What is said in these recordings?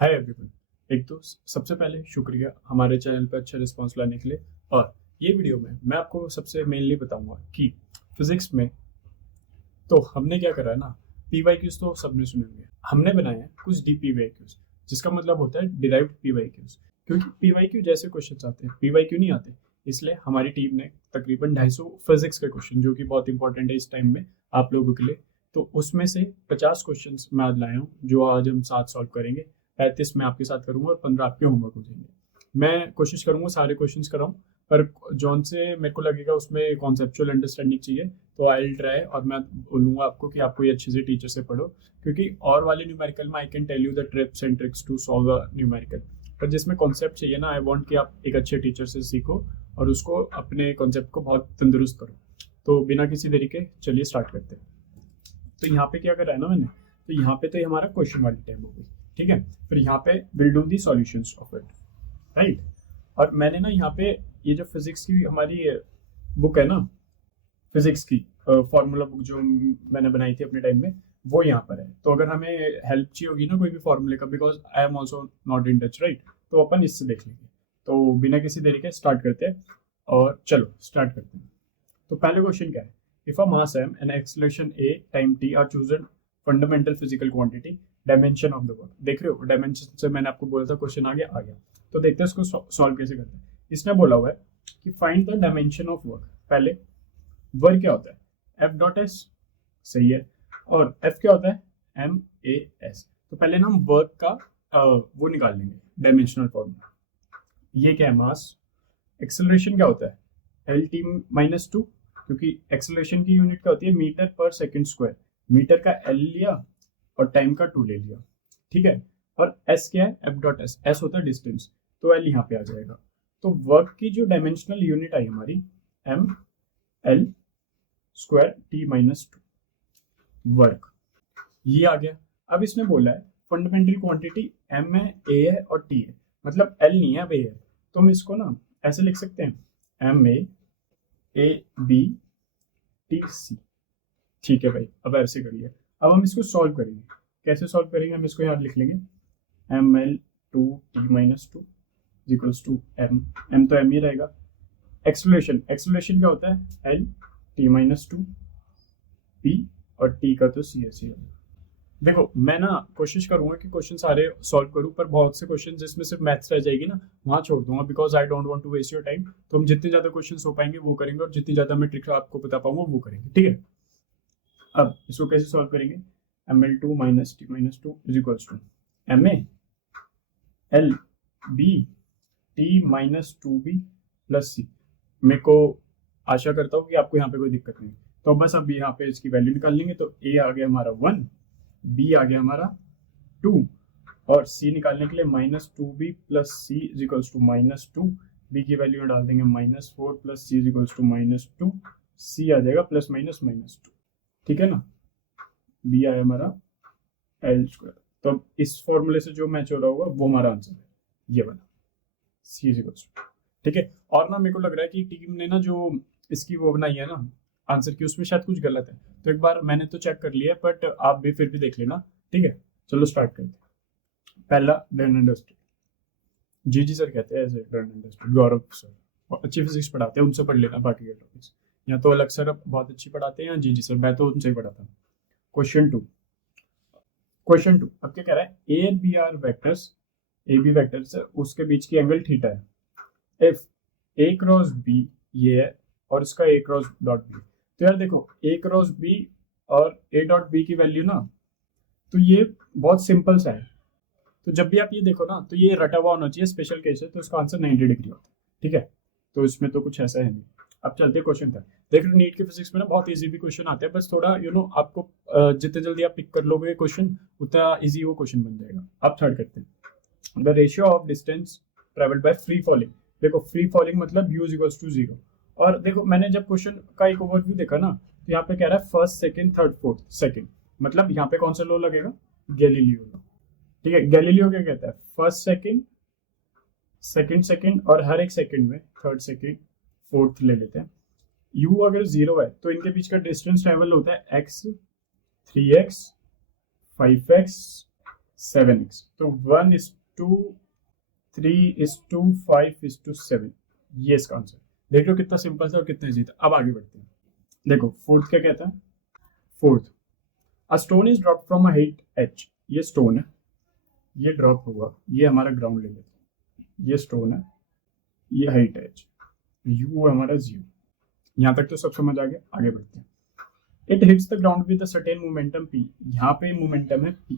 Hi everyone. एक तो सबसे पहले शुक्रिया हमारे चैनल पर अच्छा रिस्पांस लाने के लिए। और ये वीडियो में मैं आपको सबसे मेनली बताऊंगा कि फिजिक्स में तो हमने क्या करा है ना। पीवाईक्यूज तो सबने सुने होंगे, हमने बनाए हैं कुछ डी पीवाईक्यूज, जिसका मतलब होता है डिराइव्ड पीवाईक्यूज। क्योंकि पीवाईक्यू जैसे क्वेश्चन आते हैं, पीवाईक्यू नहीं आते, इसलिए हमारी टीम ने तकरीबन 250 फिजिक्स के क्वेश्चन, जो कि बहुत इंपॉर्टेंट है इस टाइम में आप लोगों के लिए, तो उसमें से 50 क्वेश्चन मैं आज लाया हूँ, जो आज हम साथ सॉल्व करेंगे। 35 मैं आपके साथ करूंगा और 15 आपके होमवर्क हो जाएंगे। मैं कोशिश करूंगा सारे क्वेश्चन कराऊं, पर जौन से मेरे को लगेगा उसमें कॉन्सेप्चुअल अंडरस्टैंडिंग चाहिए, तो आई विल ट्राई। और मैं बोलूंगा आपको कि आपको ये अच्छे से टीचर से पढ़ो, क्योंकि और वाले न्यूमेरिकल में I can tell you the trips and tricks to solve a numerical, पर जिसमें कॉन्सेप्ट चाहिए ना, आई वांट कि आप एक अच्छे टीचर से सीखो और उसको अपने कॉन्सेप्ट को बहुत तंदुरुस्त करो। तो बिना किसी देरी के चलिए स्टार्ट करते हैं। तो यहाँ पे क्या करा है ना मैंने, तो यहाँ पे तो ये हमारा क्वेश्चन वाली टैब हो गई, ठीक है। फिर यहाँ पे will do the solutions of it, right. और मैंने ना यहाँ पे ये जो फिजिक्स की हमारी बुक है ना, फिजिक्स की फॉर्मूला बुक जो मैंने बनाई थी अपने टाइम में, वो यहाँ पर है। तो अगर हमें हेल्प चाहिए होगी ना कोई भी फॉर्मूले का, because I am also not in touch, right, तो अपन इससे देख लेंगे। तो बिना किसी देरी के स्टार्ट करते हैं, और चलो स्टार्ट करते हैं। तो पहले क्वेश्चन क्या है, if a mass m and acceleration a time t are chosen fundamental physical quantity, dimension of the work. देख रहे हो, डायमेंशन से मैंने आपको बोला था क्वेश्चन आ गया। तो देखते हैं इसको सॉल्व कैसे करते हैं। इसने बोला हुआ है कि find the dimension of work. पहले वर्क क्या होता है, एफ डॉट एस, सही है। और एफ क्या होता है, एम ए एस। तो पहले ना हम वर्क का वो निकाल लेंगे, डायमेंशनल फॉर्मूला। ये क्या है, मास। एक्सेलरेशन क्या होता है, एल टी माइनस टू, क्योंकि एक्सेलरेशन की यूनिट क्या होती है, मीटर पर सेकंड स्क्वायर। मीटर का एल लिया और टाइम का टू ले लिया, ठीक है। और एस क्या है, एफ डॉट एस, एस होता है डिस्टेंस, तो एल यहाँ पे आ जाएगा। तो वर्क की जो डायमेंशनल यूनिट आई हमारी, M L square T minus two, work, ये आ गया। अब इसने बोला है फंडामेंटल क्वांटिटी एम है, ए है और टी है, मतलब एल नहीं है, अब ए है। तो हम इसको ना ऐसे लिख सकते हैं, M A B T C, ठीक है भाई। अब ऐसे करिए, अब हम इसको सॉल्व करेंगे। कैसे सॉल्व करेंगे, हम इसको यहाँ लिख लेंगे, M L two T minus two equals to M, M तो एम ही रहेगा। एक्सलेशन, एक्सलेशन क्या होता है, L T minus two P, और टी का तो सी एस ही है। देखो मैं ना कोशिश करूंगा कि क्वेश्चन सारे सॉल्व करूं, पर बहुत से क्वेश्चन जिसमें सिर्फ मैथ्स रह जाएगी ना, वहां छोड़ दूंगा, because I don't want to waste your time. तो हम जितने ज्यादा क्वेश्चन हो पाएंगे वो करेंगे, और जितनी ज्यादा मैं ट्रिक्स आपको बता पाऊंगा वो करेंगे, ठीक है। अब इसको कैसे सॉल्व करेंगे, m L two minus t minus two is equals to m a l b t minus two b plus c. मेरे को आशा करता हूँ कि आपको यहाँ पे कोई दिक्कत नहीं। तो बस अब यहाँ पे इसकी वैल्यू निकाल लेंगे। तो ए आ गया हमारा वन, बी आ गया हमारा टू, और सी निकालने के लिए minus two b plus c is equals to minus two. B की वैल्यू में डाल देंगे minus four plus c is equals to minus two. C आ जाएगा प्लस माइनस माइनस टू, ठीक है ना। बी आया हमारा एल स्क्वायर। तो अब इस फॉर्मूले से जो मैच हो रहा होगा वो हमारा आंसर है, ये वाला, सी इज इक्वल्स टू, ठीक है। और ना मेरे को लग रहा है कि टीम ने ना जो इसकी वो बनाई है ना आंसर की, उसमें शायद कुछ गलत है। तो एक बार मैंने तो चेक कर लिया, बट आप भी फिर भी देख लेना, ठीक है। चलो स्टार्ट करते हैं। पहला डन अंडरस्टूड, जी जी सर कहते हैं ऐसे, डन अंडरस्टूड, गौरव सर और अच्छी फिजिक्स पढ़ाते हैं, उनसे पढ़ लेना बाकी के टॉपिक्स। या तो अलग सर बहुत अच्छी पढ़ाते हैं, या जी जी सर, मैं तो उनसे ही पढ़ाता हूँ। क्वेश्चन टू, क्वेश्चन टू अब क्या कह रहा है, A and B are vectors, A B vectors है, उसके बीच की एंगल थीटा है। इफ ए क्रॉस बी ये है, और इसका ए क्रॉस डॉट बी। तो यार देखो, ए क्रॉस बी और ए डॉट बी की वैल्यू ना, तो ये बहुत सिंपल सा है। तो जब भी आप ये देखो ना, तो ये रटा हुआ होना चाहिए, स्पेशल केस है, तो इसका आंसर 90 डिग्री होता है, ठीक है। तो इसमें तो कुछ ऐसा है नहीं। अब चलते क्वेश्चन तक। देख रहे नीट के फिजिक्स में ना बहुत इजी भी क्वेश्चन आते हैं, बस थोड़ा आपको जितने जल्दी आप पिक कर लोगे क्वेश्चन, उतना इजी वो क्वेश्चन बन जाएगा। अब थर्ड करते हैं, the ratio of distance travelled by free falling. देखो फ्री फॉलिंग मतलब u इक्वल्स टू जीरो। और देखो मैंने जब क्वेश्चन का एक ओवरव्यू देखा ना, तो यहाँ पे कह रहा है first second third fourth second, मतलब यहाँ पे कौन सा लॉ लगेगा, गैलीलियो लॉ, ठीक है। गैलीलियो क्या कहता है, फर्स्ट सेकंड सेकंड सेकंड, और हर एक सेकंड में थर्ड सेकंड फोर्थ ले लेते हैं। u अगर जीरो है तो इनके बीच का डिस्टेंस ट्रेवल होता है x, 3x, 5x 7x, तो 1:3:5:7, ये इसका आंसर। देख लो कितना सिंपल था और कितना इजी था। अब आगे बढ़ते हैं। देखो फोर्थ क्या कहता है। Fourth, a stone is drop from a height h, ये स्टोन है, ये ड्रॉप हुआ, ये हमारा ग्राउंड लेवल, ये स्टोन है, ये हाइट h, u हमारा 0। यहाँ तक तो सब समझ आ गया। आगे बढ़ते हैं। It hits the ground with a certain momentum p, यहाँ पे मोमेंटम है p,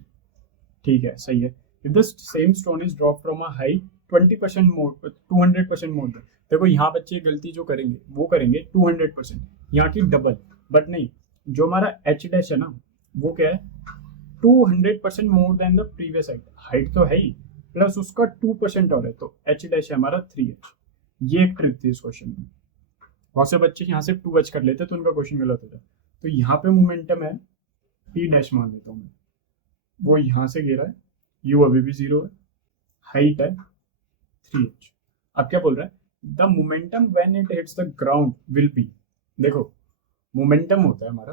ठीक है, सही है। If the same stone is drop from a height 20% मोर 200% मोर, देखो यहाँ बच्चे गलती जो करेंगे वो करेंगे 200%, यहाँ की डबल, बट नहीं, जो हमारा एच डैश है ना वो क्या है 200% more than the previous height, height तो है ही प्लस उसका 2% और है, तो एच डैश है हमारा 3h। ये एक ट्रिक थी इस क्वेश्चन में। बहुत से बच्चे यहाँ से 2h कर लेते तो उनका क्वेश्चन गलत होता। तो यहाँ पे मोमेंटम है p डैश मान लेता हूँ मैं, वो यहाँ से गिरा है, u अभी भी 0 है, हाइट है 3h। अब क्या बोल रहा है, the momentum when it hits the ground will be, देखो मोमेंटम होता है हमारा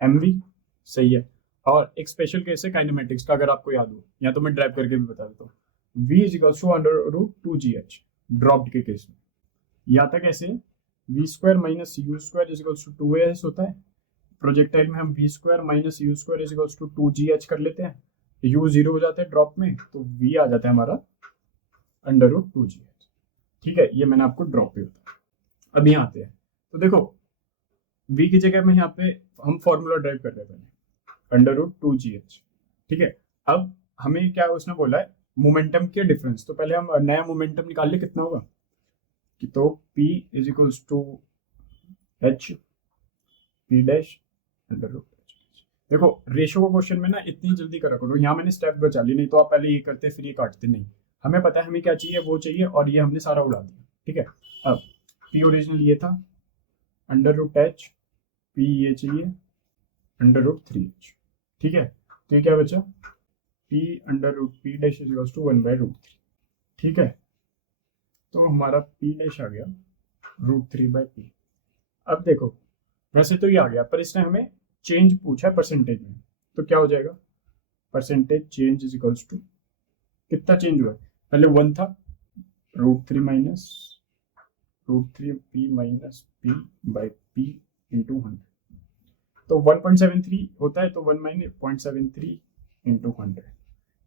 mv, सही है। और एक स्पेशल केस है काइनेमेटिक्स का, अगर आपको याद हो, या तो मैं ड्राइव करके भी बता देता हूँ, v is equals to √2gh dropped के केस में। या तक ऐसे v square minus u square is equals to 2as होता है, प्रोजेक्टाइल में हम v square minus u square is equals to 2gh कर लेते हैं, u 0 हो जाता है ड्रॉप में, तो v आ जाता है हमारा √2gh। ठीक है, ये मैंने आपको ड्रॉप पे बताया। अब यहाँ आते हैं, तो देखो v की जगह में यहाँ पे हम फॉर्मूला ड्राइव कर रहे हैं पहले, √2gh, ठीक है। अब हमें क्या उसने बोला है मोमेंटम के डिफरेंस, तो पहले हम नया मोमेंटम निकाल ले, कितना होगा कि तो p is equals to h p dash √h। देखो रेशो को क्वेश्चन में ना इतनी जल्दी करा करो, यहाँ मैंने स्टेप बचा ली, नहीं तो आप पहले ये करते फिर ये काटते, नहीं, हमें पता है हमें क्या चाहिए वो चाहिए, और ये हमने सारा उड़ा दिया, ठीक है। अब p ओरिजिनल ये था √h, p ये चाहिए √3h, ठीक है। तो ये क्या बचा p √p dash is equals to 1/√3, ठीक है। तो हमारा p डैश आ गया √3/p। अब देखो वैसे तो ये आ गया, पर इसने हमें चेंज पूछा है परसेंटेज में, तो क्या हो जाएगा percentage change is equals to, कितना चेंज हुआ है, पहले 1 था, √3 minus √3p minus p/p into 100, तो 1.73 होता है, तो 1 माइनस 0.73 इंटू 100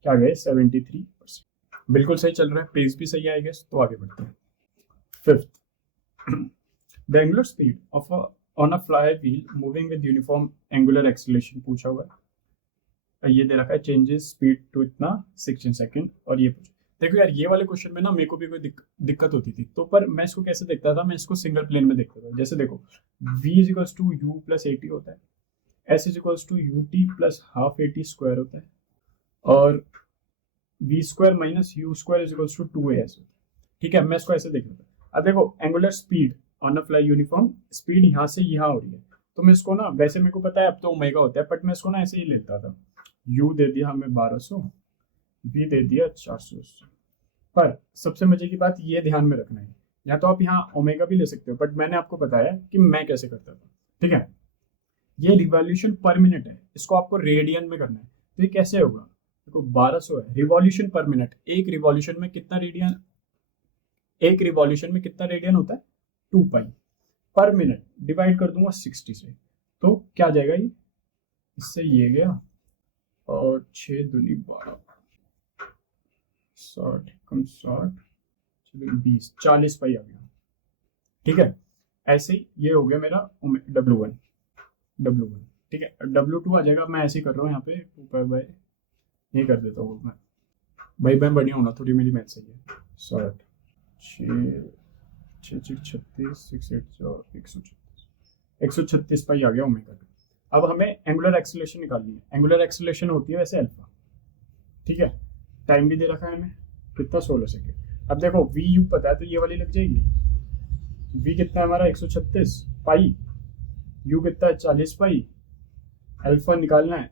क्या गए 73%। बिल्कुल सही चल रहा है, पेज भी सही आएगा। तो आगे बढ़ते हैं। Fifth, the angular speed of on a fly wheel moving with uniform angular acceleration पूछा हुआ है, ये दे रखा है चेंजेस स्पीड टू इतना 16 सेकेंड, और ये पूछा। देखो यार ये वाले क्वेश्चन में ना मेरे को भी कोई दिक्कत होती थी, तो पर मैं इसको कैसे देखता था, मैं इसको सिंगल प्लेन में देखता था। जैसे देखो v is equals to u plus a t होता है, s is equals to ut plus half a t square होता है, और v square minus u square is equals to 2as होता है, ठीक है। मैं इसको ऐसे देख लेता। अब देखो angular speed on a fly uniform speed यहाँ से यहाँ हो रही है, तो मैं इसको ना, वैसे मेरे को पता है अब तो ओमेगा होता है, बट मैं इसको ना ऐसे ही लेता था, u दे दिया हमें 1200, v दे दिया 480। पर सबसे मजे की बात ये ध्यान में रखना है, या तो आप यहाँ ओमेगा भी ले सकते हो, बट मैंने आपको बताया कि मैं कैसे करता था, ठीक है। ये रिवॉल्यूशन पर मिनट है, इसको आपको रेडियन में करना है, तो ये कैसे होगा, देखो 1200 है रिवॉल्यूशन पर मिनट, एक रिवॉल्यूशन में कितना रेडियन, एक रिवॉल्यूशन में कितना रेडियन होता है 2 पाई पर मिनट, डिवाइड कर दूंगा 60 से, तो क्या आ जाएगा ये, इससे ये गया, और 6 दूनी 12, 60 कम 60 20 40 पाई आ गया, ठीक है। ऐसे ही ये हो गया मेरा W1, ठीक है। W2 आ जाएगा, मैं ऐसे ही कर रहा हूँ यहाँ पे 2 पाई बाय, ये कर देता हूँ मैं, भाई मैं बढ़िया होना थोड़ी, मेरी मैथ सही है। 60 6 36 6 8 136 पाई आ गया ओमेगा। अब हमें एंगुलर एक्सीलरेशन निकालनी है, एंगुलर एक्सीलरेशन होती है वैसे अल्फा, ठीक है। टाइम भी दे रखा है हमें कितना 16 सेकेंड। अब देखो वी यू पता है तो ये वाली लग जाएगी, वी कितना है हमारा 136 पाई, यू कितना है 40 पाई, अल्फा निकालना है,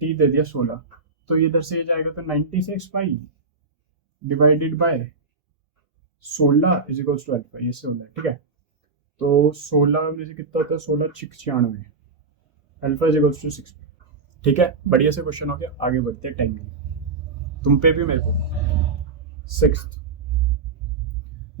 टी दे दिया 16, तो इधर से जाएगा तो 96 pi divided by 16 is equals to alpha, ये 16 है, ठीक है। तो 16 में से कितना होता है 16 96, अल्फा इज इक्वल्स टू 6, ठीक है। बढ़िया से क्वेश्चन हो गया। आगे बढ़ते हैं टाइम में। तुम पे भी मेरे को। Sixth,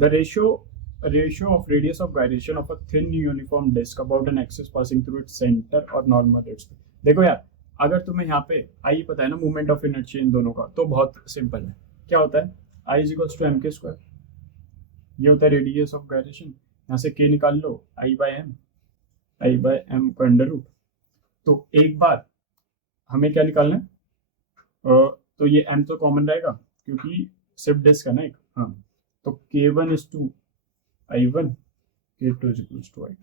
the ratio of radius of gyration of a thin uniform disc about an axis passing through its centre और नॉर्मल इट्स। देखो यार, अगर तुम्हें यहाँ पे आई पता है ना मूवमेंट ऑफ इनर्शिया इन दोनों का, तो बहुत सिंपल है। क्या होता है, I is equals to M के स्क्वायर, ये होता है रेडियस ऑफ गायरेशन। यहाँ से के निकाल लो, आई बाय एम का अंडर रूट। तो एक बार हमें क्या निकालना है, तो ये एम तो कॉमन रहेगा क्योंकि सिर्फ डिस्क है ना एक। हाँ, तो K one is to I one, K two is equals to I.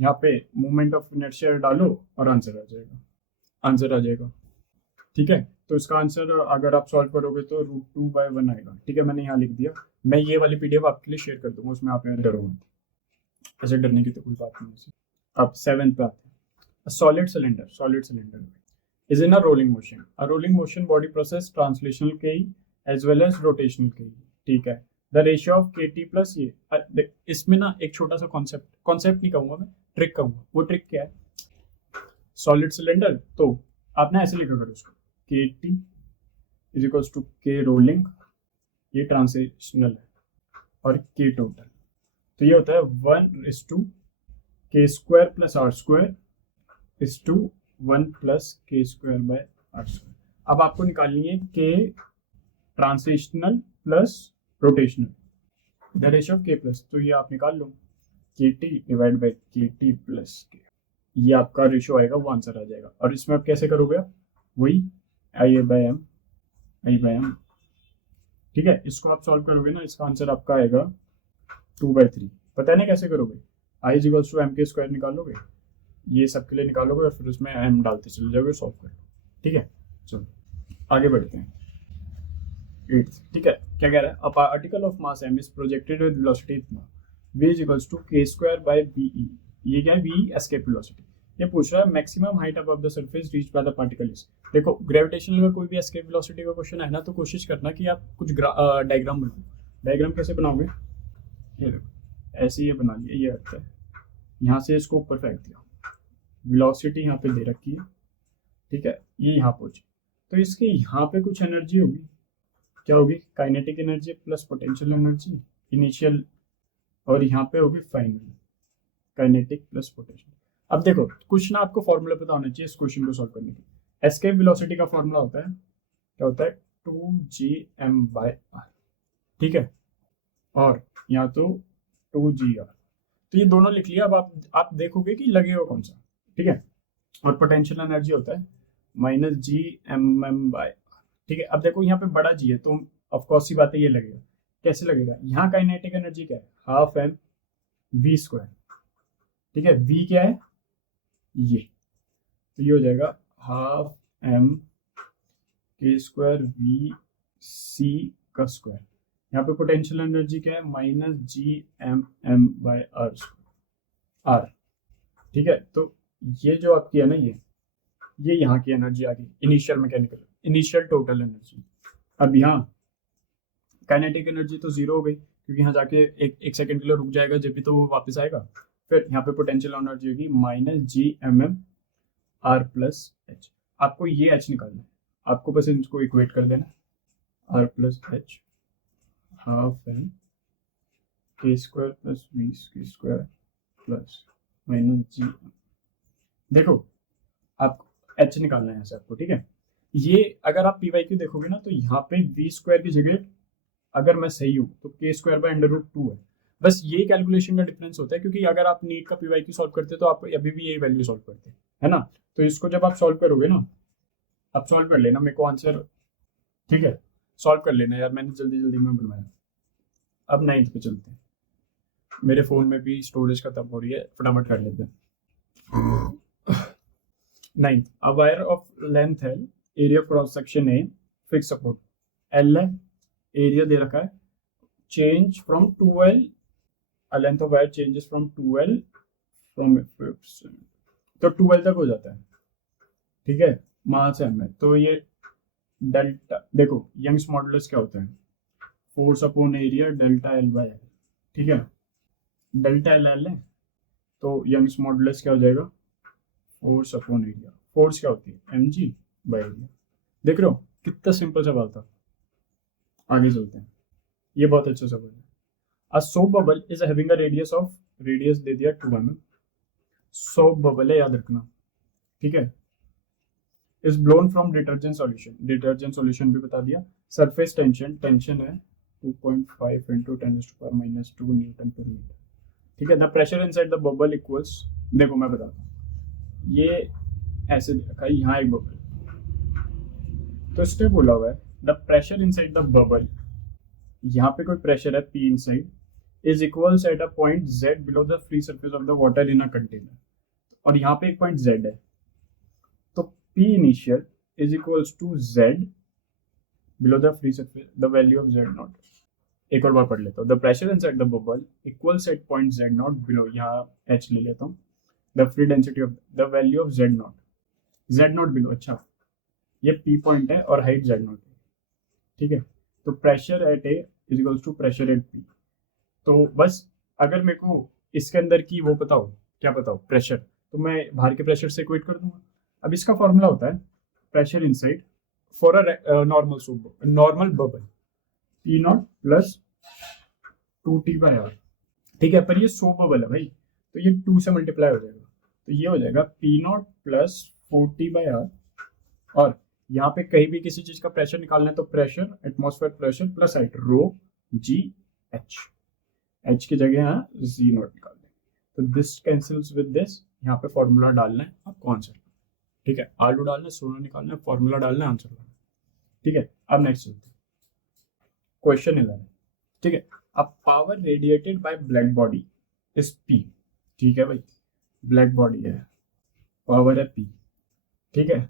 यहाँ पे मूवमेंट ऑफ इनर्शिया डालो और आंसर आ जाएगा। ठीक है, तो इसका आंसर अगर आप सॉल्व करोगे तो √2/1 आएगा। ठीक है, मैंने यहाँ लिख दिया। मैं ये वाली पीडीएफ आपके लिए शेयर कर दूंगा, उसमें आप डरो मत, ऐसे डरने की तो कोई बात नहीं है। अब 7th पे आते हैं। Solid cylinder is in a rolling motion. A rolling motion body process translational KE as well as rotational KE. ठीक है, the ratio of KT plus ये, इसमें ना एक छोटा सा कॉन्सेप्ट नहीं कहूंगा मैं, ट्रिक कहूंगा। वो ट्रिक क्या है, सॉलिड सिलेंडर तो आपने ऐसे लिखा करो उसको, KT is equals to K rolling, ये ट्रांसलेशनल है, और K टोटल। तो ये होता है 1:K² plus R² is to 1+K²/R²। अब आपको निकालनी है K translational plus rotational, the ratio of K plus. तो ये आप निकाल लो, KT divide by KT plus K, ये आपका रेशियो आएगा, वो आंसर आ जाएगा। और इसमें आप कैसे करोगे, वही I/M। ठीक है, इसको आप सॉल्व करोगे ना, इसका आंसर आपका आएगा 2/3। पता है ना कैसे करोगे, I = M² निकालोगे, ये सबके लिए निकालोगे और फिर उसमें m डालते चले जाओगे, सॉल्व कर लो। ठीक है, चलो आगे बढ़ते हैं। 8th, ठीक है, क्या कह रहा है, a particle of mass m is projected with velocity इतना, v = K²/ve। ये क्या है, v एस्केप वेलोसिटी। ये पूछ रहा है maximum height above the surface reached by the particle is. देखो, ग्रेविटेशनल का कोई भी एस्केप वेलोसिटी का क्वेश्चन है ना, तो कोशिश करना कि आप कुछ डायग्राम बनाओ। डायग्राम कैसे बनाओगे, ये देखो, ऐसे ये बना लिया, ये अर्थ है, यहाँ से इसको ऊपर फेंक दिया, वेलोसिटी यहाँ पे दे रखी है। ठीक है, ये यहाँ पहुंची, तो इसके यहाँ पे कुछ एनर्जी होगी, क्या होगी, kinetic energy plus potential energy initial, और यहाँ पे होगी फाइनल काइनेटिक प्लस पोटेंशियल। अब देखो, कुछ ना आपको फॉर्मूला पता होना चाहिए इस क्वेश्चन को सॉल्व करने के। एस्केप वेलोसिटी का फॉर्मूला होता है, क्या होता है, 2gm/r। ठीक है, और यहाँ तो 2gr, तो ये दोनों लिख लिया। अब आप देखोगे कि लगेगा कौन सा। ठीक है, और पोटेंशियल एनर्जी होता है -gmm/r। ठीक है, अब देखो यहाँ पे बड़ा जी है, तो ऑफकोर्स सी बात है ये लगेगा। कैसे लगेगा, यहाँ काइनेटिक एनर्जी क्या है, 12m v²। ठीक है, v क्या है, ये, तो ये हो जाएगा 12m K² vc का स्क्वायर। यहाँ पे पोटेंशियल एनर्जी क्या है, -gmm/r। ठीक है, तो ये जो आपकी है ना, ये यहाँ की एनर्जी आ गई, initial mechanical, initial total energy. अब यहाँ काइनेटिक एनर्जी तो 0 हो गई, क्योंकि यहाँ जाके एक सेकंड के लिए रुक जाएगा, जब भी तो वो वापस आएगा। फिर यहाँ पे पोटेंशियल एनर्जी होगी -gmm/r+h। आपको ये h निकालना है, आपको बस इनको इक्वेट कर देना, r+h 12m K² + v² plus -g। देखो, आप h निकालना है यहाँ से आपको। ठीक है, ये अगर आप PYQ देखोगे ना, तो यहाँ पे v² की जगह, अगर मैं सही हूँ तो K²/√2 है। बस ये कैलकुलेशन का डिफरेंस होता है, क्योंकि अगर आप नीट का PYQ सॉल्व करते तो आप अभी भी यही वैल्यू सॉल्व करते है ना। तो इसको जब आप सॉल्व करोगे ना, आप सॉल्व कर लेना, मेरे को आंसर, ठीक है, सॉल्व कर लेना यार, मैंने जल्दी में बनवाया। अब 9th पे चलते हैं, मेरे फोन में भी स्टोरेज खत्म हो रही है, फटाफट कर लेते हैं। 9th, a wire of length L, area cross section A, fixed support L है, एरिया दे रखा है, change from 2L, a length of wire changes from 2L from, तो 2L तक हो जाता है। ठीक है, मास M है, तो ये डेल्टा, देखो यंग्स मॉडुलस क्या होता है, फोर्स अपॉन एरिया ΔL/L। ठीक है, ΔL है, तो यंग्स मॉडुलस क्या हो जाएगा, फोर्स अपॉन एरिया। फोर्स क्या होती है, mg/एरिया। देख रहे हो, कितना सिंपल सवाल था। आगे चलते हैं, ये बहुत अच्छा सवाल है। A soap bubble is having a radius दे दिया 2 mm। सोप बबल है, याद रखना, ठीक है। Is blown from detergent solution भी बता दिया। सरफेस टेंशन है 2.5 इंटू 10⁻⁻2 न्यूटन पर मीटर, ठीक है। The pressure inside the bubble equals, देखो मैं बताता हूँ, ये ऐसे रखा है, यहाँ एक बबल, तो इसने बोला हुआ है the pressure inside the bubble, यहाँ पे कोई प्रेशर है P inside, is equals at a point Z below the free surface of the water in a container, और यहाँ पे एक पॉइंट जेड है, तो P initial is equals to Z below the free surface the value of Z naught. एक और बार पढ़ लेता हूँ, the pressure inside the bubble equals at point Z not below, यहाँ एच ले लेता हूँ, the free density of the value of Z not below, अच्छा ये पी पॉइंट है और हाइट जेड नॉट है, ठीक है। तो pressure at A is equals to pressure at P, तो बस अगर मेरे को इसके अंदर की वो पता हो, क्या पता हो, प्रेशर, तो मैं बाहर के प्रेशर से इक्वेट कर दूंगा। अब इसका फॉर्मूला होता है pressure inside for a normal bubble P not plus 2T/R, ठीक है। पर ये सोप बबल है भाई, तो ये 2 से मल्टीप्लाई हो जाएगा, तो ये हो जाएगा पी नॉट प्लस 4T/R, और यहाँ पे कहीं भी किसी चीज का प्रेशर निकालना है तो pressure atmosphere pressure plus height rho g h, h की जगह यहाँ जी नॉट निकाल दें, तो दिस कैंसिल्स विद दिस, यहाँ पे फॉर्मूला डालना है आपको आंसर, ठीक है। आलू डालना है, सोना निकालना है, फॉर्मूला डालना है, आंसर डालना है, ठीक है। अब नेक्स्ट चलते हैं क्वेश्चन 11, ठीक है। अब power radiated by black body is P, ठीक है भाई, ब्लैक बॉडी है, पावर है पी, ठीक है,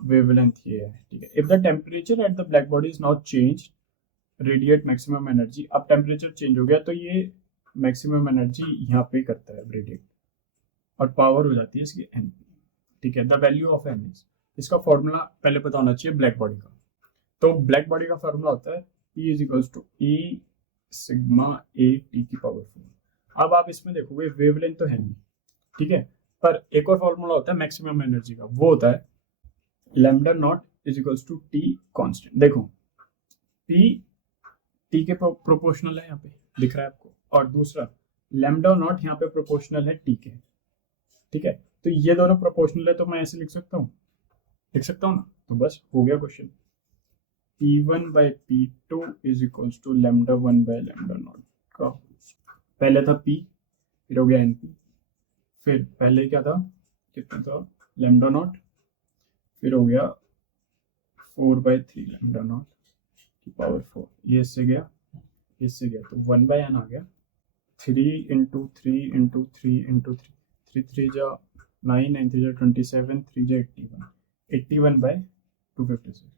वेवलेंथ ये है, ठीक है। If the temperature at the black body is not change radiate maximum energy, अब टेम्परेचर चेंज हो गया तो ये मैक्सिमम एनर्जी यहाँ पे करता है रेडिएट, और पावर हो जाती है इसकी एन, ठीक है। The value of N is, इसका फॉर्मूला पहले पता होना चाहिए ब्लैक बॉडी का, तो ब्लैक बॉडी का फॉर्मूला होता है P is equals to E sigma A T की पावर 4। अब आप इसमें देखोगे वेवलेंथ तो है नहीं, ठीक है, पर एक और फॉर्मूला होता है मैक्सिमम एनर्जी का, वो होता है lambda naught is equals to T constant. देखो पी टी के प्रोपोर्शनल है, यहाँ पे दिख रहा है आपको, और दूसरा लैम्डा नॉट यहाँ पे प्रोपोर्शनल है टी के, ठीक है। तो ये दोनों प्रोपोर्शनल है, तो मैं ऐसे लिख सकता हूँ ना, तो बस हो गया question. P1 by P2 is equals to lambda 1 by lambda naught का, पहले था P, फिर हो गया NP, फिर पहले क्या था, कितना था, लैम्डा नॉट, फिर हो गया 4/3 लैम्डा नॉट की पावर 4, ये इससे गया, इससे गया, तो 1/n आ गया, 3 × 3 × 3 × 3 3 3 9 9 3 27 3 81 81/256।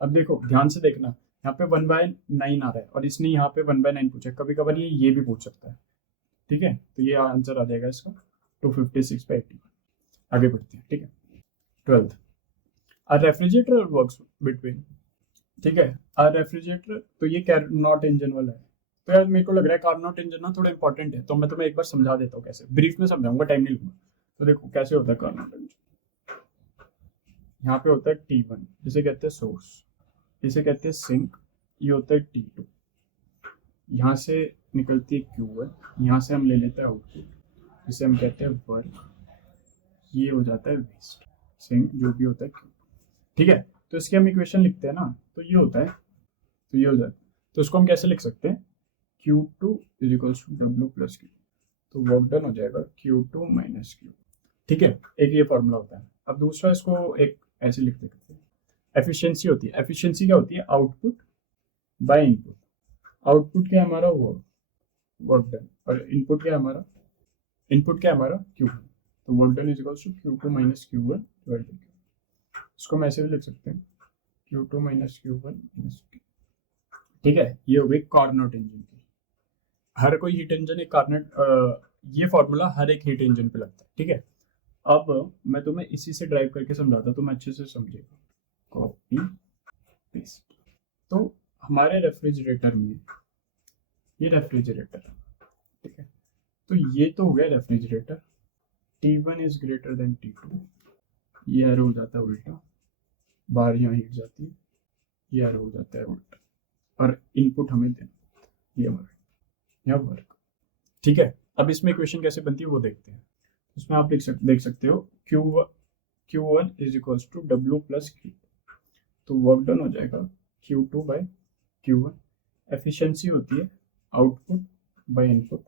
अब देखो ध्यान से देखना, यहाँ पे 1/9 आ रहा है, और इसने यहाँ पे 1/9 पूछा, कभी कभार ये भी पूछ सकता है, ठीक है। तो ये आंसर आ जाएगा इसका 256/81। आगे बढ़ते हैं, ठीक है। 12th, अ रेफ्रिजरेटर वर्क्स बिटवीन, ठीक है। अ रेफ्रिजरेटर, तो ये कार्नोट इंजन वाला है, तो यार मेरे को लग रहा है कार्नोट इंजन ना थोड़ा इंपॉर्टेंट है, तो मैं तुम्हें एक बार समझा देता हूँ कैसे, ब्रीफ में समझाऊंगा, टाइम नहीं लूंगा। तो देखो कैसे होता है कार्नोट इंजन, यहाँ पे होता है T1, जिसे कहते हैं सोर्स, इसे कहते हैं सिंक, ये होता है T2, यहाँ से निकलती है Q1, यहाँ से हम ले लेते हैं आउटपुट, जिसे हम कहते हैं वर्क, ये हो जाता है वेस्ट, सिंक जो भी होता है Q, ठीक है। तो इसकी हम इक्वेशन लिखते हैं ना, तो ये होता है, तो ये हो जाता है, तो इसको हम कैसे लिख सकते हैं, Q2 is equals to W plus Q, तो वर्क डन हो जाएगा Q2 माइनस Q, ठीक है। एक ये फॉर्मूला होता है। अब दूसरा इसको एक ऐसे लिख सकते हैं, एफिशिएंसी होती है, एफिशिएंसी क्या होती है, आउटपुट बाय इनपुट, आउटपुट क्या है हमारा, वो वर्क डन, और इनपुट क्या है हमारा, Q1, तो work done is equals to Q2 minus Q1 divided by Q। इसको हम ऐसे भी लिख सकते हैं Q2 minus Q1 minus Q, ठीक है। ये हो गई कार्नोट इंजन की, हर कोई हीट इंजन एक कार्नोट, ये फॉर्मूला हर एक हीट इंजन पे लगता है, ठीक है। अब मैं तुम्हें इसी से ड्राइव करके समझाता, तुम अच्छे से समझेगा, कॉपी पेस्ट। तो हमारे रेफ्रिजरेटर में, ये रेफ्रिजरेटर है, ठीक है, तो ये तो हो गया refrigerator, T1 is greater than T2, ये एरो हो जाता है उल्टा, बाहर यहाँ हीट जाती है, ये एरो हो जाता है उल्टा, और इनपुट हमें देना, ये हमारा यहाँ वर्क। ठीक है, अब इसमें इक्वेशन कैसे बनती है वो देखते हैं। इसमें आप देख सकते हो Q1 is equals to W plus Q, तो वर्क डन हो जाएगा Q2 बाय Q1। एफिशिएंसी होती है आउटपुट बाय इनपुट,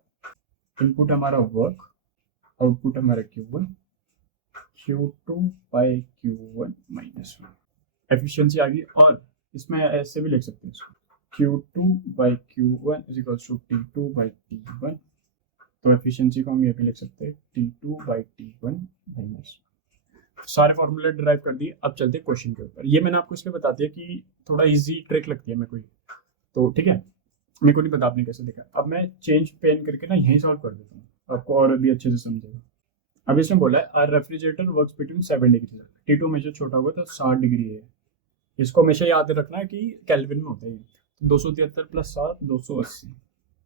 इनपुट हमारा वर्क, आउटपुट हमारा Q1, Q2 by Q1 minus 1। Efficiency आ गई, और इसमें ऐसे भी लिख सकते हैं इसको, Q2 by Q1 is equals to T2 by T1। तो एफिशिएंसी को हम ये भी लिख सकते हैं T2 बाई T1 माइनस। सारे फॉर्मूले डिराइव कर दिए, अब चलते हैं क्वेश्चन के ऊपर। ये मैंने आपको इसलिए बता दिया कि थोड़ा इजी ट्रिक लगती है मेरे को, तो ठीक है, मेरे को नहीं पता आपने कैसे देखा। अब मैं चेंज पेन करके ना यहीं सॉल्व कर देता हूँ, आपको और भी अच्छे से समझेगा। अब इसमें बोला है R refrigerator works between 7 degree, T2 हमेशा छोटा होगा तो 60 डिग्री है। इसको हमेशा याद रखना है कि केल्विन में होता है, 273 प्लस 7 280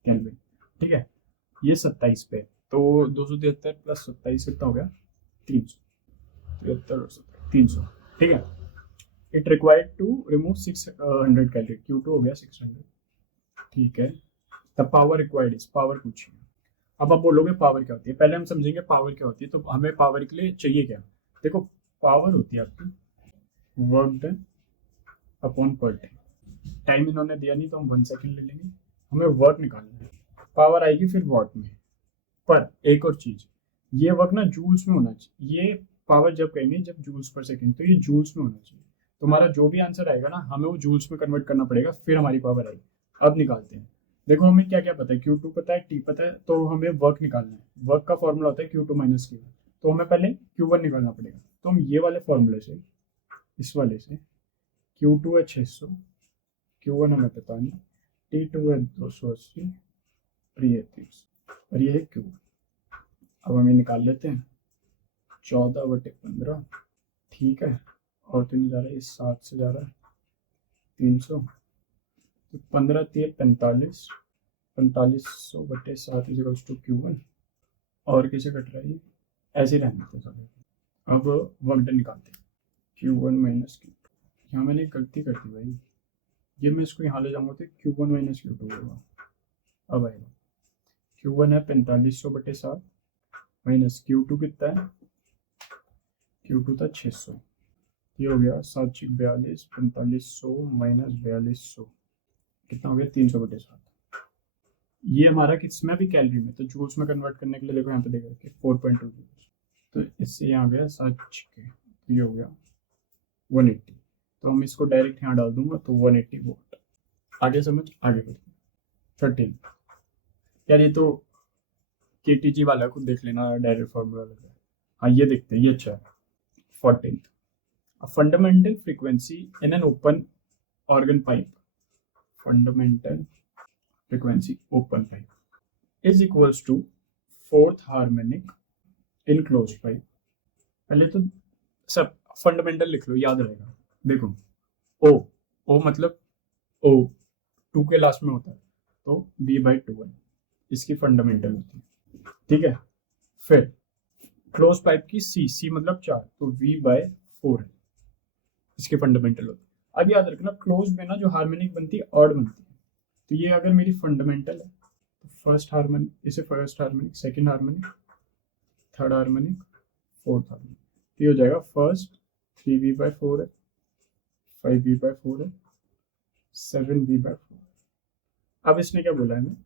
केल्विन। ठीक है, ये 27 पे, तो 273 प्लस 27 कितना हो गया 373 और 300। ठीक है, it required to remove 600 calorie, Q2 हो गया 600। ठीक है, the power required is, power पूछिए। अब आप बोलोगे पावर क्या होती है, पहले हम समझेंगे पावर क्या होती है। तो हमें पावर के लिए चाहिए क्या, देखो पावर होती है आपकी वर्क डन अपॉन पर टाइम। टाइम इन्होंने दिया नहीं तो हम 1 सेकेंड ले लेंगे, हमें वर्क निकालना है। पावर आएगी फिर वॉट में, पर एक और चीज, ये वर्क ना जूल्स में होना चाहिए। ये पावर जब कहेंगे जब जूल्स पर सेकेंड, तो ये जूल्स में होना चाहिए। तुम्हारा जो भी आंसर आएगा ना हमें वो जूल्स में कन्वर्ट करना पड़ेगा, फिर हमारी पावर आएगी। अब निकालते हैं, देखो हमें क्या क्या पता है, Q2 पता है, T पता है, तो हमें वर्क निकालना है। वर्क का फॉर्मूला होता है Q2 माइनस Q1, तो हमें पहले Q1 निकालना पड़ेगा। तो हम ये वाले फॉर्मूले से, इस वाले से, Q2 है 600, Q1 हमें पता नहीं, T2 है 280 और ये 30 और ये है Q। अब हम ये निकाल लेते हैं, 14/15। ठीक है, और तो नहीं जा रहा है, 7 से जा रहा है 300, तो 15 3 45, 4500/7 इज टू Q1। और कैसे कट रहा है ये, ऐसे ही रहने देते हैं। अब वर्क डन निकालते हैं, Q1 माइनस Q2। यहाँ मैंने गलती कर दी भाई, ये मैं इसको यहाँ ले जाऊँगा तो Q1 माइनस Q2 होगा। अब आएगा Q1 है 4500/7 माइनस Q2 कितना है, Q2 था 600, ये हो गया 7 42, 4500 माइनस 4200 कितना हो गया 300/7। ये हमारा किसमें भी कैलोरी में, तो जूल्स में कन्वर्ट करने के लिए देखो यहाँ पे देख रखे 4.2 जूल्स, तो इससे यहाँ गया 7 के, तो ये हो गया 180। तो हम इसको डायरेक्ट यहाँ डाल दूंगा तो 180 वोल्ट। आगे समझ, आगे बढ़ते 13। यार ये तो KTG वाला खुद देख लेना, डायरेक्ट फॉर्मूला लग रहा है। हाँ ये देखते हैं, ये अच्छा है। 14, a fundamental frequency in an open organ pipe, fundamental frequency open pipe is equals to 4th harmonic in closed pipe। पहले तो सब फंडामेंटल लिख लो, याद रहेगा। देखो ओ मतलब O 2 के लास्ट में होता है, तो V/2 इसकी फंडामेंटल होती है। ठीक है, फिर क्लोज पाइप की C मतलब 4, तो V/4 है, इसके फंडामेंटल होती है। अब याद रखना क्लोज में ना जो हार्मोनिक बनती है ऑड बनती है, तो ये अगर मेरी फंडामेंटल है तो फर्स्ट हार्मोनिक, इसे first harmonic, second harmonic, third harmonic, fourth harmonic, तो ये हो जाएगा फर्स्ट 3V/4 है, 5V/4 है, 7V/4। अब इसने क्या बोला है, मैं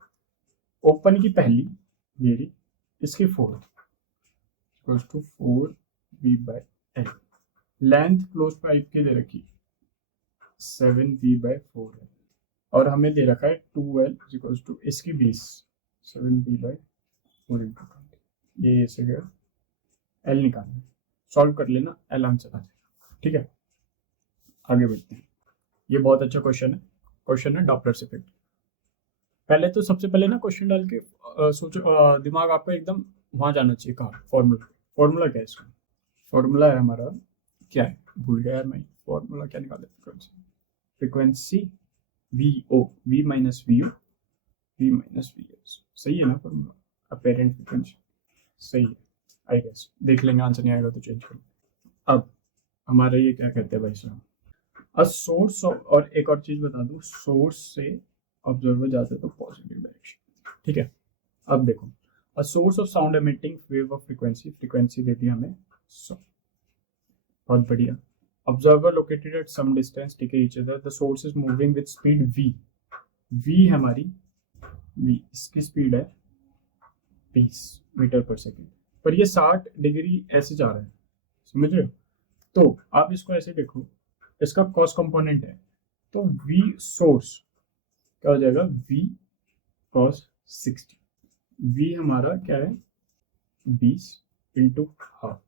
ओपन की पहली मेरी, इसकी fourth equals to 4V/L। Length close pipe के दे रखी 7V/4 है, और हमें दे रखा है 2L इक्वल्स टू इसकी 20, 7V/4 इंटू 20। ये ऐसे गया, L निकालना, सॉल्व कर लेना, L आंसर आ जाएगा। ठीक है, आगे बढ़ते हैं। ये बहुत अच्छा क्वेश्चन है डॉपलर इफेक्ट। पहले तो सबसे पहले ना क्वेश्चन डाल के सोचो, दिमाग आपका एकदम वहां जाना चाहिए। कहाँ फॉर्मूला क्या है इसका, फॉर्मूला है हमारा, क्या है भूल गया यार मैं, फॉर्मूला क्या निकाले, frequency V minus VO, V minus VS, सही है ना फॉर्मूला, अपेरेंट फ्रिक्वेंसी सही है आई गेस। देख लेंगे, आंसर नहीं आएगा तो चेंज कर। अब हमारा ये क्या कहते हैं भाई साहब, अ सोर्स और एक और चीज बता दूं, सोर्स से ऑब्जर्वर जाता है तो पॉजिटिव डायरेक्शन, ठीक है। अब देखो, a source of sound emitting wave of frequency, frequency दे दी हमें 100, बहुत बढ़िया। Observer located at some distance, ठीक है, each other, the source is moving with speed v, v हमारी, v इसकी स्पीड है 20 मीटर पर सेकेंड, पर ये 60 डिग्री ऐसे जा रहा है, समझ रहे हो। तो आप इसको ऐसे देखो, इसका कॉस कंपोनेंट है, तो v सोर्स क्या हो जाएगा, v cos 60, v हमारा क्या है 20 इंटू हाफ,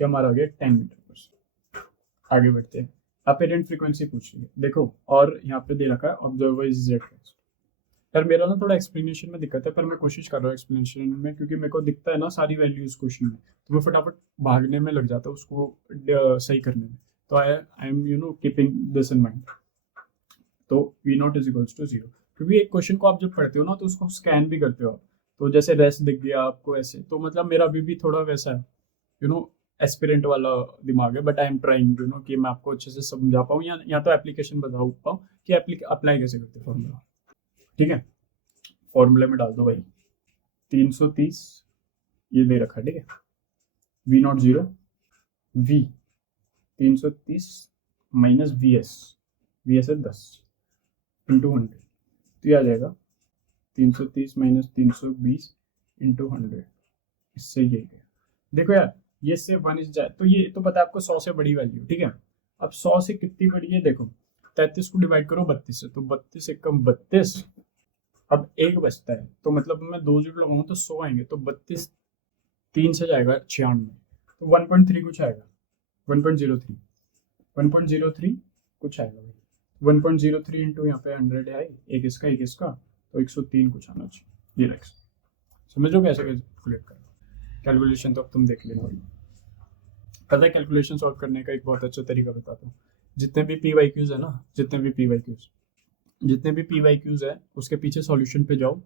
ये हमारा हो गया 10 मीटर पर सेकेंड। आगे बढ़ते हैं, अपेरेंट फ्रीक्वेंसी पूछ रही है, देखो, और यहाँ पे दे रखा है ऑब्जर्वर इज जेड। यार मेरा ना थोड़ा एक्सप्लेनेशन में दिक्कत है, पर मैं कोशिश कर रहा हूँ एक्सप्लेनेशन में, क्योंकि मेरे को दिखता है ना सारी वैल्यूज क्वेश्चन में, तो मैं फटाफट भागने में लग जाता हूँ उसको सही करने में। तो I am keeping this in mind. तो v naught is equals to zero, क्योंकि एक क्वेश्चन को आप जब पढ़ते हो ना तो उसको स्कैन भी करते हो आप, तो जैसे रेस्ट दिख गया आपको ऐसे, तो मतलब मेरा अभी भी थोड़ा वैसा है, एस्पिरेंट वाला दिमाग है, बट आई एम ट्राइंग कि मैं आपको अच्छे से समझा पाऊँ, या तो एप्लीकेशन बता पाऊँ कि अप्लाई कैसे करते हैं फॉर्मूला, ठीक है। फॉर्मूले में डाल दो भाई, 330 ये दे रखा है, ठीक है, V naught zero, V 330 minus V S है 10 इंटू 100, तो ये आ जाएगा 330 माइनस 320 इंटू 100, इससे ये गया। देखो यार, ये से 1 इस जाए तो ये तो पता है आपको 100 से बड़ी वैल्यू, ठीक है। अब 100 से कितनी बड़ी है, देखो 33 को डिवाइड करो 32 से, तो 32 एक कम 32, अब एक बचता है, तो मतलब मैं 2 जीरो लगाऊंगा तो 100 आएंगे, तो 32 3 से जाएगा 96, तो 1.3 कुछ आएगा, 1.03, 1.03 कुछ आएगा भाई, 1.03 इंटू यहाँ पे 100 है, एक इसका, तो 103 कुछ आना चाहिए, ये रख, समझ लो कैसे कैलकुलेट कर, कैलकुलेशन तो अब तुम देख लेना भाई। पता है कैलकुलेशन सॉल्व करने का एक बहुत अच्छा तरीका बताता हूँ, जितने भी पी वाई क्यूज है ना, जितने भी पी वाई क्यूज है उसके पीछे सॉल्यूशन पे जाओ,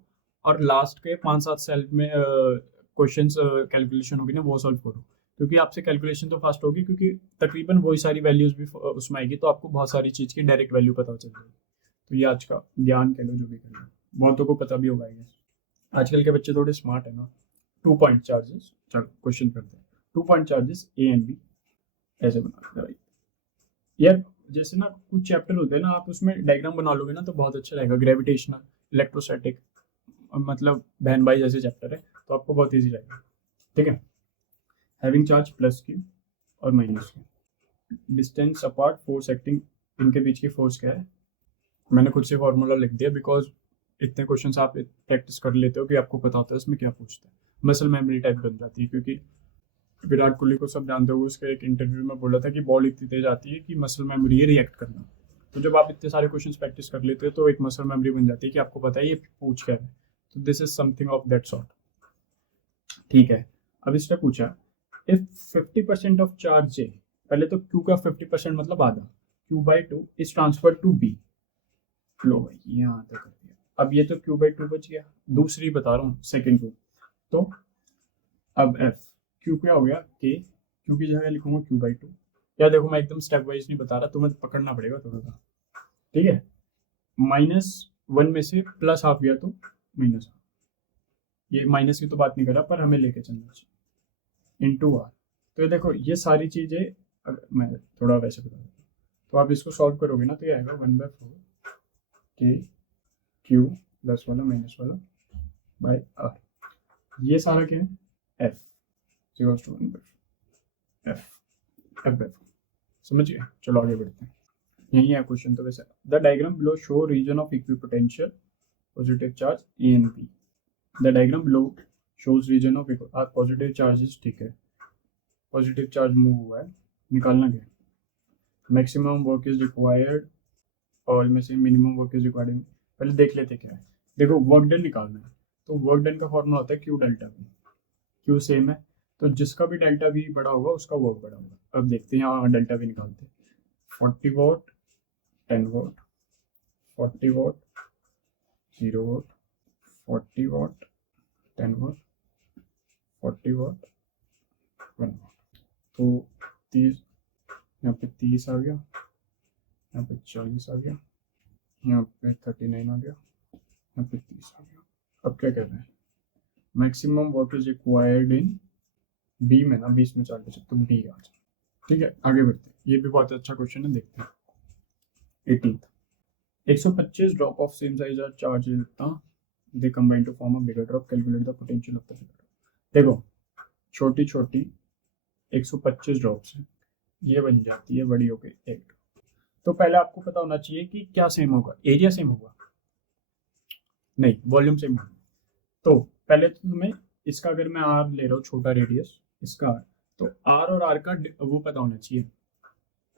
और लास्ट के 5-7 सेल में क्वेश्चंस कैलकुलेशन होगी ना, वो सॉल्व करो, क्योंकि आपसे कैलकुलेशन तो फास्ट होगी, क्योंकि तकरीबन वही सारी वैल्यूज भी उसमें आएगी, तो आपको बहुत सारी चीज़ की डायरेक्ट वैल्यू पता चल जाएगी। तो ये आज का ज्ञान कह लो, जो भी कह लो, बहुतों को पता भी होगा ये। आजकल के बच्चे थोड़े स्मार्ट है ना। 2 पॉइंट चार्जेस, चलो क्वेश्चन करते हैं। 2 point charges A and B ऐसे बना भाई यार, जैसे ना कुछ चैप्टर होते हैं ना, आप उसमें डायग्राम बना लोगे ना तो बहुत अच्छा रहेगा। ग्रेविटेशनल, इलेक्ट्रोस्टैटिक, मतलब बहन भाई जैसे चैप्टर है, तो आपको बहुत ईजी रहेगा, ठीक है। हैविंग चार्ज प्लस क्यू और minus Q, distance apart, force acting, इनके बीच की फोर्स क्या है, मैंने खुद से फॉर्मूला लिख दिया, बिकॉज इतने क्वेश्चन आप प्रैक्टिस कर लेते हो कि आपको पता होता है इसमें क्या पूछता है, मसल मेमोरी टाइप बन जाती है। क्योंकि विराट कोहली को सब जानते हो, उसके एक इंटरव्यू में बोला था कि बॉल इतनी तेज आती है कि मसल मेमोरी है रिएक्ट करना। तो जब आप इतने सारे क्वेश्चंस प्रैक्टिस कर लेते हो तो एक मसल मेमोरी बन जाती है कि आपको पता है ये पूछ क्या है। तो this is something of that sort, ठीक है। अब इसने पूछा इफ 50% ऑफ चार्ज ए, पहले तो क्यू का 50% मतलब आधा, Q/2 is transfer to b, लो भाई यहाँ तक कर दिया। अब ये तो Q/2 बच गया, दूसरी बता रहा हूँ सेकेंड को। तो अब एफ, क्यू क्या हो गया के, क्यू की जगह लिखूंगा Q/2। या देखो मैं एकदम स्टेप वाइज नहीं बता रहा, तुम्हें पकड़ना पड़ेगा थोड़ा सा, ठीक है। -1 में से प्लस हाफ गया तो माइनस हाफ, ये माइनस की तो बात नहीं कर रहा, पर हमें लेके चलना चाहिए, इंटू आर। तो ये देखो ये सारी चीजें, मैं थोड़ा वैसे बता देता हूँ, तो आप इसको सॉल्व करोगे ना तो ये आएगा 1/4 के क्यू प्लस वाला माइनस वाला बाय आर, ये सारा क्या है एफ, इक्वल्स टू 1/4 एफ, समझ गए। चलो आगे बढ़ते हैं, यही है क्वेश्चन तो वैसे। The diagram below show region of equipotential positive charge A and B, the diagram below shows region of positive charges, ठीक है, पॉजिटिव चार्ज मूव हुआ है, निकालना क्या है, मैक्सिमम वर्क इज रिक्वायर्ड और इनमें से मिनिमम वर्क इज रिक्वायर्ड, पहले देख लेते क्या है। देखो वर्क डन निकालना है, तो वर्क डन का फॉर्मूला होता है Q delta we, Q same है, तो जिसका भी डेल्टा वी बड़ा होगा उसका वर्क बड़ा होगा। अब देखते हैं यहाँ डेल्टा वी निकालते हैं, 40 what 10 what, 40 what 0 what, 40 what 10 what, 40 what 1 what, तो 30, यहाँ पे 30 आ गया, यहाँ पे 40 आ गया, यहाँ पे 39 आ गया, यहाँ पे 30 आ गया। अब क्या कह रहे हैं, maximum watt is required in B में ना, 20 में 40, तो डी आ जाए। ठीक है, आगे बढ़ते हैं, ये भी बहुत अच्छा क्वेश्चन है, देखते हैं। 18th, 125 drop of same size are charge they combine to form a bigger drop, calculate the potential of the bigger drop. देखो, छोटी छोटी 125 ड्रॉप्स हैं, ये बन जाती है बड़ी होके एक ड्रॉप। तो पहले आपको पता होना चाहिए कि क्या सेम होगा, एरिया सेम होगा, नहीं वॉल्यूम सेम होगा। तो पहले तो तुम्हें इसका, अगर मैं आर ले रहा हूँ छोटा रेडियस, इसका आर, तो आर और आर का वो पता होना चाहिए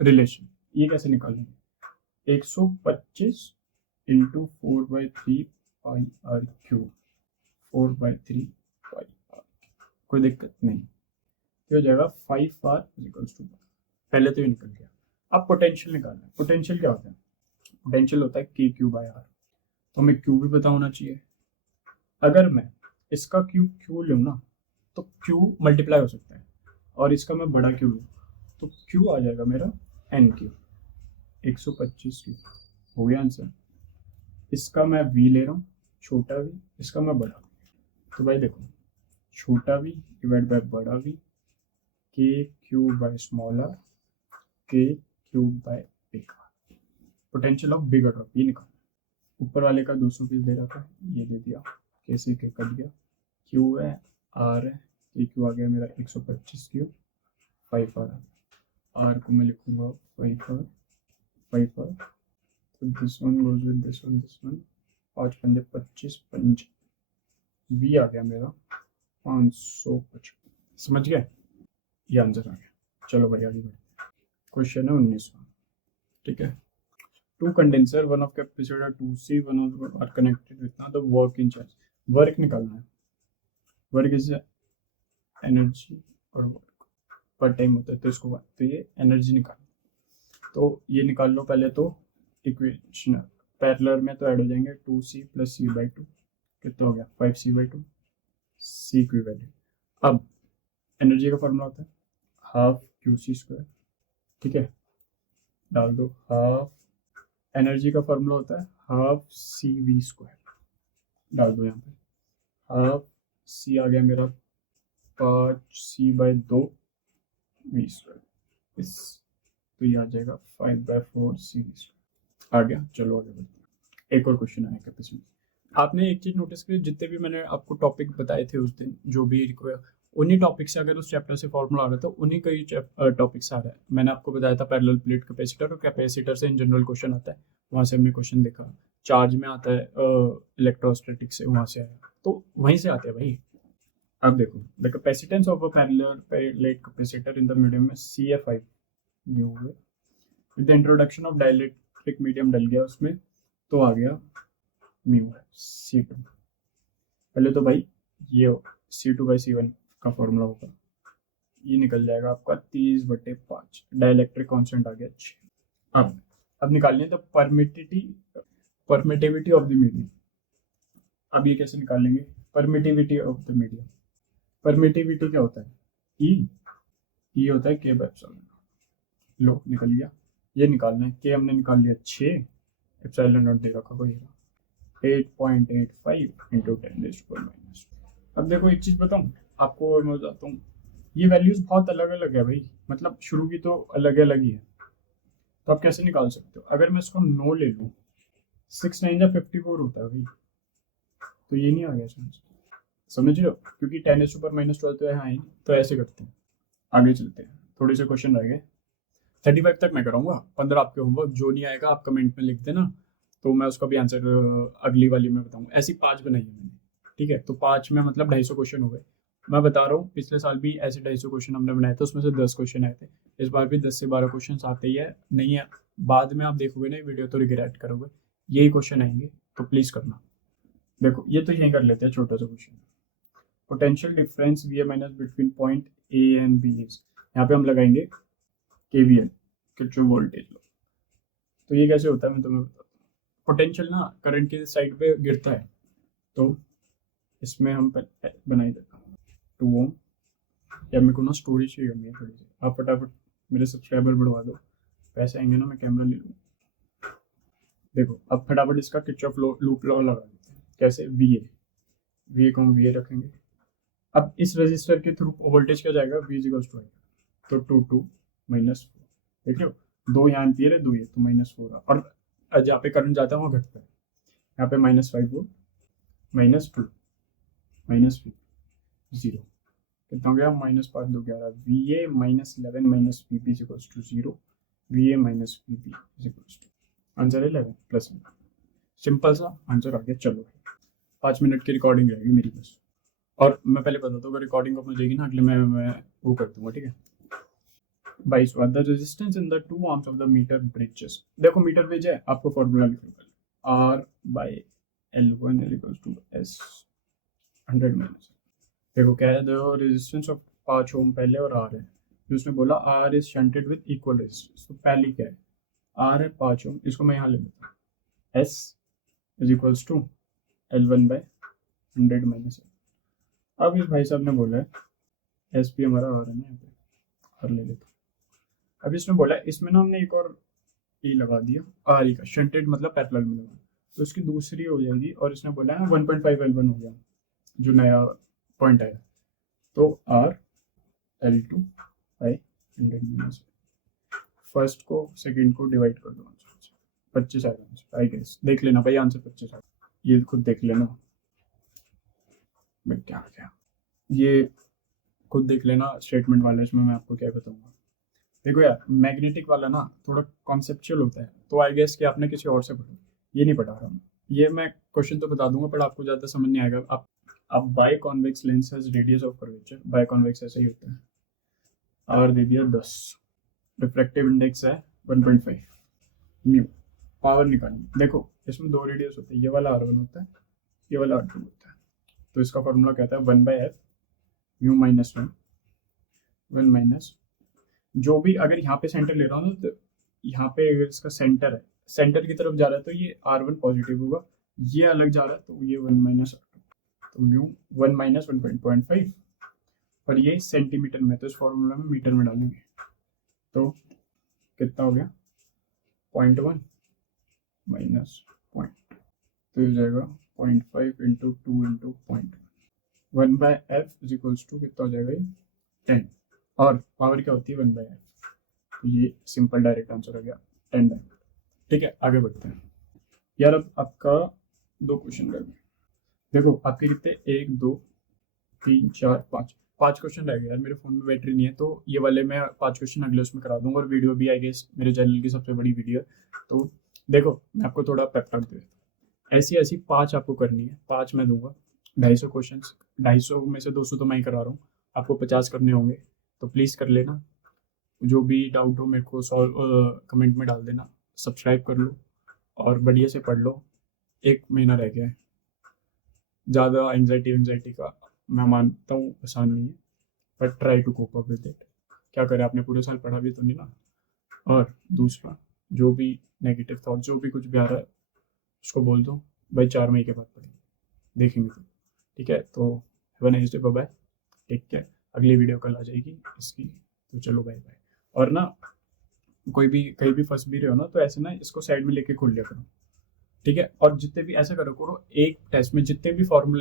रिलेशन। ये कैसे निकालेंगे, 125 into 4/3 pi R cube, 4/3 pi R, कोई दिक्कत नहीं, ये हो जाएगा 5r इक्वल्स टू, पहले तो ये निकल गया। अब पोटेंशियल निकालना है। पोटेंशियल क्या होता है, पोटेंशियल होता है k/r, तो हमें q भी पता होना चाहिए। अगर मैं इसका q लूँ ना, तो q मल्टीप्लाई हो सकता है, और इसका मैं बड़ा q लूँ तो q आ जाएगा मेरा n/, 125 क्यूब हो गया आंसर। इसका मैं v ले रहा हूँ, छोटा v, इसका मैं बड़ा v। तो भाई देखो, छोटा v डिवाइड बाय बड़ा v, k³ small r, k³ big r, potential of bigger drop ये निकालना। ऊपर वाले का 220 दे रखा है, ये दे दिया, कैसे के कट गया, क्यू है, आर है, के क्यू आ गया मेरा 125 क्यूब, 5r, आर को मैं लिखूंगा 5r, तो this one goes with this one, 5 पंजे 25, पंज, वी आ गया मेरा 555। समझ गए, ये आंसर आ गया। चलो भाई आगे बढ़ते हैं, क्वेश्चन है 19वां। ठीक है, two condenser, one of capacitor 2C, one of are connected with the work in charge. Work निकालना है, वर्क इज एनर्जी, और वर्क पर टाइम होता है, तो इसको तो ये एनर्जी निकालना, तो ये निकाल लो पहले। तो इक्वेशन पैरेलल में तो ऐड हो जाएंगे, 2C + C/2, कितना हो गया 5C/2, C की वैल्यू। अब एनर्जी का फॉर्मूला होता है हाफ QC², ठीक है, डाल दो हाफ, एनर्जी का फॉर्मूला होता है हाफ CV², डाल दो यहाँ पे, हाफ C आ गया मेरा 5C/2 V², इस तो ये आ जाएगा 5/4 CV², आ गया। चलो आगे बढ़ते हैं, एक और क्वेश्चन आया कैपेसिटी। आपने एक चीज नोटिस की, जितने भी मैंने आपको टॉपिक बताए थे उस दिन, जो भी उन्हीं टॉपिक से, अगर उस चैप्टर से फॉर्मूला आ रहा है तो उन्हीं का ही टॉपिक से आ रहा है। मैंने आपको बताया था पैरेलल प्लेट कैपेसिटर, और कैपेसिटर से इन जनरल क्वेश्चन आता है, वहां से हमने क्वेश्चन देखा। चार्ज में आता है इलेक्ट्रोस्टैटिक से, वहां से आया, तो वहीं से आते हैं भाई। अब देखो, the capacitance of a parallel plate capacitor in the medium में CF5 म्यू है, with the introduction of dielectric medium डल गया उसमें, तो आ गया म्यू है C2। पहले तो भाई ये C2/C1 का फॉर्मूला होगा, ये निकल जाएगा आपका 30/5, डाइलेक्ट्रिक कांस्टेंट आ गया 6। अब निकालनी है तो परमिटिविटी ऑफ द मीडियम। अब ये कैसे निकालेंगे, permittivity of the medium, permittivity क्या होता है, ई होता है k/एप्सिलॉन। लो निकल गया, ये निकालना है, के हमने निकाल लिया 6, एप्सिलॉन नॉट दे रखा कोई 8.85 × 10⁻²। अब देखो एक चीज बताऊं आपको, मैं बताता हूँ, ये वैल्यूज बहुत अलग अलग है भाई, मतलब शुरू की तो अलग अलग ही है। तो आप कैसे निकाल सकते हो, अगर मैं इसको 9 ले लूँ, 6 9 जा 54 होता है भाई, तो ये नहीं आ गया समझ रहे हो, क्योंकि 10⁻⁻12 तो यहाँ है, तो ऐसे करते हैं। आगे चलते हैं, थोड़े से क्वेश्चन रह गए, 35 तक मैं कराऊंगा, 15 आपके होमवर्क, जो नहीं आएगा आप कमेंट में लिख देना, तो मैं उसका भी आंसर अगली वाली में बताऊंगा। ऐसी 5 बनाई है मैंने, ठीक है, तो 5 में मतलब 250 क्वेश्चन हो गए। मैं बता रहा हूँ, पिछले साल भी ऐसे 250 क्वेश्चन हमने बनाए थे, उसमें से 10 क्वेश्चन आए थे, इस बार भी 10 से 12 क्वेश्चन आते ही है, नहीं है बाद में आप देखोगे ना वीडियो तो रिग्रेट करोगे, यही क्वेश्चन आएंगे, तो प्लीज करना। देखो ये तो यही कर लेते हैं, छोटा सा question, potential difference V minus between point A and B is, यहाँ पे हम लगाएंगे KVL, किरचॉफ वोल्टेज लॉ। तो ये कैसे होता है मैं तुम्हें बताता हूँ, पोटेंशियल ना करंट की साइड पे गिरता है, तो इसमें हम बनाई देता हूँ 2 ओम, या मेरे को ना स्टोरेज चाहिए करनी है थोड़ी सी, आप फटाफट मेरे सब्सक्राइबर बढ़वा दो, पैसे आएंगे ना मैं कैमरा ले लूँ। देखो अब फटाफट इसका किरचॉफ लूप लॉ लगा देते हैं। कैसे? वी ए को हम वी ए रखेंगे। अब इस रजिस्टर के थ्रू वोल्टेज क्या जाएगा? वी इजिकल्स टू तो टू माइनस फोर। देख लो, 2 यहाँ एम्पियर है, 2 ये तो -4। और जहाँ पे करंट जाता है वहाँ घटता है। यहाँ पे -5 वोल्ट, -2 -3 0 कितना हो गया? -5 2 11 V A -11 V B is equals to 0 V A minus V B is equals to answer 11 plus. Simple सा आंसर आ गया। चलो 5 मिनट की रिकॉर्डिंग रहेगी मेरी बस। और मैं पहले बताता हूँ, अगर रिकॉर्डिंग अपनी जाएगी ना अगले मैं वो कर दूंगा, ठीक है। 22वां, the resistance in the 2 arms of the metre bridges. देखो मीटर ब्रिज है, आपको फॉर्मूला लिखना r by L1 equals to S 100 minus. देखो क्या है, द रेजिस्टेंस ऑफ 5 ओम पहले और आर है, जो उसने बोला R is shunted with equal resistance. तो पहली क्या है? आर है 5 ओम, इसको मैं यहाँ ले लेता हूँ। S is equals to L1 by 100 minus. अब इस भाई साहब ने बोला है एस पी हमारा आर है ना, यहाँ पे आर ले लेता हूँ। अब इसमें बोला है, इसमें ना हमने एक और ई लगा दिया, आर ई का शंटेड मतलब पैरेलल में लगा, तो इसकी दूसरी हो जाएगी। और इसने बोला है 1.5 L1 हो गया, जो नया पॉइंट आया। तो R L2 by 100 minus. First को सेकंड को डिवाइड कर दो, 25 आएगा आंसर आई गेस। देख लेना भाई आंसर 25 आएगा, ये खुद देख लेना। क्या ये खुद देख लेना स्टेटमेंट वाला, इसमें मैं आपको क्या बताऊंगा। देखो यार, मैग्नेटिक वाला ना थोड़ा कॉन्सेप्चुअल होता है, तो आई गेस कि आपने किसी और से पढ़ा, ये नहीं पढ़ा रहा हूँ। ये मैं क्वेश्चन तो बता दूंगा, पर आपको ज़्यादा समझ नहीं आएगा। आप biconvex lens has radius of curvature, biconvex ऐसा ही होता है। आर दे दिया 10, रिफ्रैक्टिव इंडेक्स है 1.5, म्यू पावर निकालनी। देखो इसमें 2 रेडियस होते हैं, ये वाला R1 होता है, ये वाला R2 होता है। तो इसका फॉर्मूला कहता है 1/f म्यू -1 माइनस, जो भी अगर यहाँ पे सेंटर ले रहा हूँ ना, तो यहाँ पे अगर इसका सेंटर है, सेंटर की तरफ जा रहा है तो ये R1 पॉजिटिव होगा, ये अलग जा रहा है तो ये 1 माइनस R2, तो म्यू 1 माइनस 1.5। और ये सेंटीमीटर में, तो इस फॉर्मूला में मीटर में डालेंगे तो कितना हो गया? 0.1 माइनस पॉइंट, तो हो जाएगा 0.5 into 2 into 0.1 by F is equals to कितना हो जाएगा? 10। और पावर क्या होती है? 1/f। तो ये सिंपल डायरेक्ट आंसर हो गया 10। ठीक है, आगे बढ़ते हैं यार। अब आपका 2 क्वेश्चन रह गए। देखो आपके कितने, 1 2 3 4 5 क्वेश्चन रह गए यार। मेरे फोन में बैटरी नहीं है, तो ये वाले मैं 5 क्वेश्चन अगले उसमें करा दूंगा। और वीडियो भी आई गेस मेरे चैनल की सबसे बड़ी वीडियो है। तो देखो मैं आपको थोड़ा पेप कर दूँ, ऐसी 5 आपको करनी है। 5 मैं दूंगा, 250 क्वेश्चन, 250 में से 200 तो मैं ही करा रहा हूँ, आपको 50 करने होंगे। तो प्लीज़ कर लेना, जो भी डाउट हो मेरे को सॉल्व कमेंट में डाल देना। सब्सक्राइब कर लो और बढ़िया से पढ़ लो। 1 महीना रह गया है, ज़्यादा एंग्जाइटी का मैं मानता हूँ आसान नहीं है, but try to cope up with it. क्या करें, आपने पूरे साल पढ़ा भी तो नहीं ना। और दूसरा, जो भी नेगेटिव थॉट, जो भी कुछ भी आ रहा है उसको बोल दो भाई, 4 महीने के बाद पढ़ेंगे, देखेंगे तो। ठीक है, तो have a nice day, bye bye, take care. अगली वीडियो कल आ जाएगी इसकी, तो चलो बाय बाय। और ना कोई भी कहीं भी फंस भी रहे हो ना, तो ऐसे ना इसको साइड में लेके खोल लिया करो, ठीक है। और जितने भी ऐसा करो एक टेस्ट में जितने भी फॉर्मूले